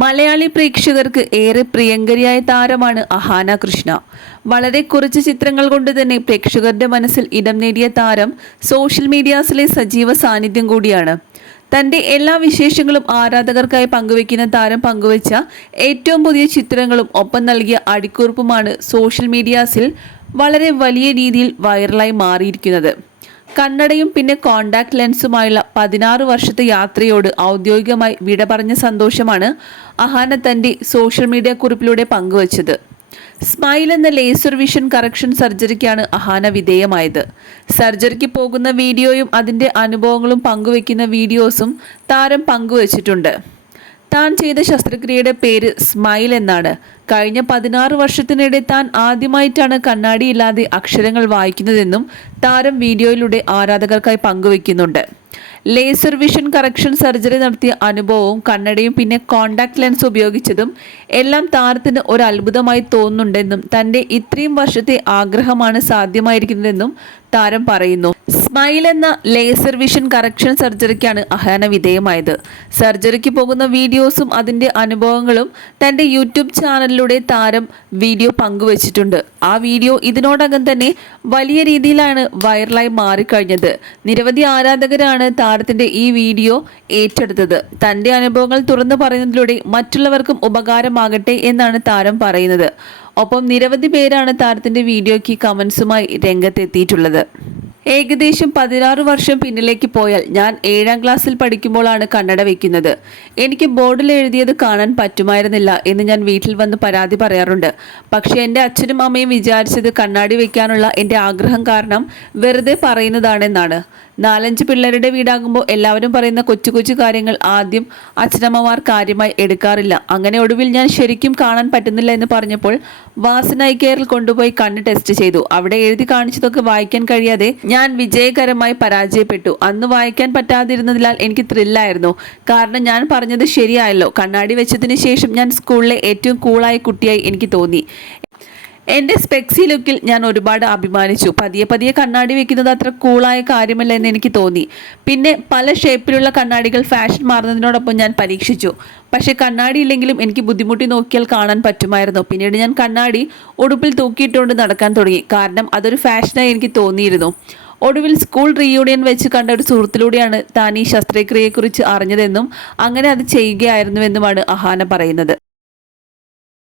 മലയാളി പ്രേക്ഷകർക്ക് ഏറെ പ്രിയങ്കരിയായ താരമാണ് അഹാന കൃഷ്ണ. വളരെ കുറച്ച് ചിത്രങ്ങൾ കൊണ്ട് തന്നെ പ്രേക്ഷകരുടെ മനസ്സിൽ ഇടം നേടിയ താരം സോഷ്യൽ മീഡിയാസിലെ സജീവ സാന്നിധ്യം കൂടിയാണ്. തന്റെ എല്ലാ വിശേഷങ്ങളും ആരാധകർക്കായി പങ്കുവെക്കുന്ന താരം പങ്കുവച്ച ഏറ്റവും പുതിയ ചിത്രങ്ങളും ഒപ്പം നൽകിയ അടിക്കുറിപ്പുമാണ് സോഷ്യൽ മീഡിയാസിൽ വളരെ വലിയ രീതിയിൽ വൈറലായി മാറിയിരിക്കുന്നത്. കണ്ണടയും പിന്നെ കോണ്ടാക്ട് ലെൻസുമായുള്ള പതിനാറ് വർഷത്തെ യാത്രയോട് ഔദ്യോഗികമായി വിട പറഞ്ഞ സന്തോഷമാണ് അഹാന തന്റെ സോഷ്യൽ മീഡിയ കുറിപ്പിലൂടെ പങ്കുവച്ചത്. സ്മൈൽ എന്ന ലേസർ വിഷൻ കറക്ഷൻ സർജറിക്കാണ് അഹാന വിധേയമായത്. സർജറിക്ക് പോകുന്ന വീഡിയോയും അതിന്റെ അനുഭവങ്ങളും പങ്കുവെക്കുന്ന വീഡിയോസും താരം പങ്കുവച്ചിട്ടുണ്ട്. താൻ ചെയ്ത ശസ്ത്രക്രിയയുടെ പേര് സ്മൈൽ എന്നാണ്. കഴിഞ്ഞ പതിനാറ് വർഷത്തിനിടെ താൻ ആദ്യമായിട്ടാണ് കണ്ണാടിയില്ലാതെ അക്ഷരങ്ങൾ വായിക്കുന്നതെന്നും താരം വീഡിയോയിലൂടെ ആരാധകർക്കായി പങ്കുവെക്കുന്നുണ്ട് ലേസർ വിഷൻ കറക്ഷൻ സർജറി നടത്തിയ അനുഭവവും കണ്ണടയും പിന്നെ കോണ്ടാക്ട് ലെൻസ് ഉപയോഗിച്ചതും എല്ലാം താരത്തിന് ഒരു അത്ഭുതമായി തോന്നുന്നുണ്ടെന്നും തന്റെ ഇത്രയും വർഷത്തെ ആഗ്രഹമാണ് സാധ്യമായിരിക്കുന്നതെന്നും താരം പറയുന്നു. സ്മൈൽ എന്ന ലേസർ വിഷൻ കറക്ഷൻ സർജറിക്കാണ് അഹാന വിധേയമായത്. സർജറിക്ക് പോകുന്ന വീഡിയോസും അതിന്റെ അനുഭവങ്ങളും തന്റെ യൂട്യൂബ് ചാനലിലൂടെ താരം വീഡിയോ പങ്കുവച്ചിട്ടുണ്ട്. ആ വീഡിയോ ഇതിനോടകം തന്നെ വലിയ രീതിയിലാണ് വൈറലായി മാറിക്കഴിഞ്ഞത്. നിരവധി ആരാധകരാണ് താരത്തിന്റെ ഈ വീഡിയോ ഏറ്റെടുത്തത്. തന്റെ അനുഭവങ്ങൾ തുറന്നു പറയുന്നതിലൂടെ മറ്റുള്ളവർക്കും ഉപകാരമാകട്ടെ എന്നാണ് താരം പറയുന്നത്. ഒപ്പം നിരവധി പേരാണ് താരത്തിന്റെ വീഡിയോയ്ക്ക് കമന്റ്സുമായി രംഗത്തെത്തിയിട്ടുള്ളത്. ഏകദേശം പതിനാറ് വർഷം പിന്നിലേക്ക് പോയാൽ ഞാൻ ഏഴാം ക്ലാസ്സിൽ പഠിക്കുമ്പോഴാണ് കണ്ണട വയ്ക്കുന്നത് എനിക്ക് ബോർഡിൽ എഴുതിയത് കാണാൻ പറ്റുമായിരുന്നില്ല എന്ന് ഞാൻ വീട്ടിൽ വന്ന് പരാതി പറയാറുണ്ട്. പക്ഷേ എന്റെ അച്ഛനും അമ്മയും വിചാരിച്ചത് കണ്ണാടി വയ്ക്കാനുള്ള എന്റെ ആഗ്രഹം കാരണം വെറുതെ പറയുന്നതാണെന്നാണ്. നാലഞ്ച് പിള്ളേരുടെ വീടാകുമ്പോൾ എല്ലാവരും പറയുന്ന കൊച്ചു കൊച്ചു കാര്യങ്ങൾ ആദ്യം അച്ഛനമ്മമാർ കാര്യമായി എടുക്കാറില്ല. അങ്ങനെ ഒടുവിൽ ഞാൻ ശരിക്കും കാണാൻ പറ്റുന്നില്ല എന്ന് പറഞ്ഞപ്പോൾ വാസനായി കെയറിൽ കൊണ്ടുപോയി കണ്ണ് ടെസ്റ്റ് ചെയ്തു. അവിടെ എഴുതി കാണിച്ചതൊക്കെ വായിക്കാൻ കഴിയാതെ ഞാൻ വിജയകരമായി പരാജയപ്പെട്ടു. അന്ന് വായിക്കാൻ പറ്റാതിരുന്നതിനാൽ എനിക്ക് ത്രില്ലായിരുന്നു കാരണം ഞാൻ പറഞ്ഞത് ശരിയായല്ലോ. കണ്ണാടി വെച്ചതിന് ശേഷം ഞാൻ സ്കൂളിലെ ഏറ്റവും കൂളായ കുട്ടിയായി എനിക്ക് തോന്നി. എന്റെ സ്പെക്സി ലുക്കിൽ ഞാൻ ഒരുപാട് അഭിമാനിച്ചു. പതിയെ പതിയെ കണ്ണാടി വെക്കുന്നത് അത്ര കൂളായ കാര്യമല്ല എന്ന് എനിക്ക് തോന്നി. പിന്നെ പല ഷേപ്പിലുള്ള കണ്ണാടികൾ ഫാഷൻ മാറുന്നതിനോടൊപ്പം ഞാൻ പരീക്ഷിച്ചു. പക്ഷേ കണ്ണാടി ഇല്ലെങ്കിലും എനിക്ക് ബുദ്ധിമുട്ടി നോക്കിയാൽ കാണാൻ പറ്റുമായിരുന്നു. പിന്നീട് ഞാൻ കണ്ണാടി ഉടുപ്പിൽ തൂക്കിയിട്ടുകൊണ്ട് നടക്കാൻ തുടങ്ങി. കാരണം അതൊരു ഫാഷനായി എനിക്ക് തോന്നിയിരുന്നു. ഒടുവിൽ സ്കൂൾ റീയൂണിയൻ വെച്ച് കണ്ട ഒരു സുഹൃത്തിലൂടെയാണ് താൻ ഈ ശസ്ത്രക്രിയയെക്കുറിച്ച് അറിഞ്ഞതെന്നും അങ്ങനെ അത് ചെയ്യുകയായിരുന്നുവെന്നുമാണ് അഹാന പറയുന്നത്.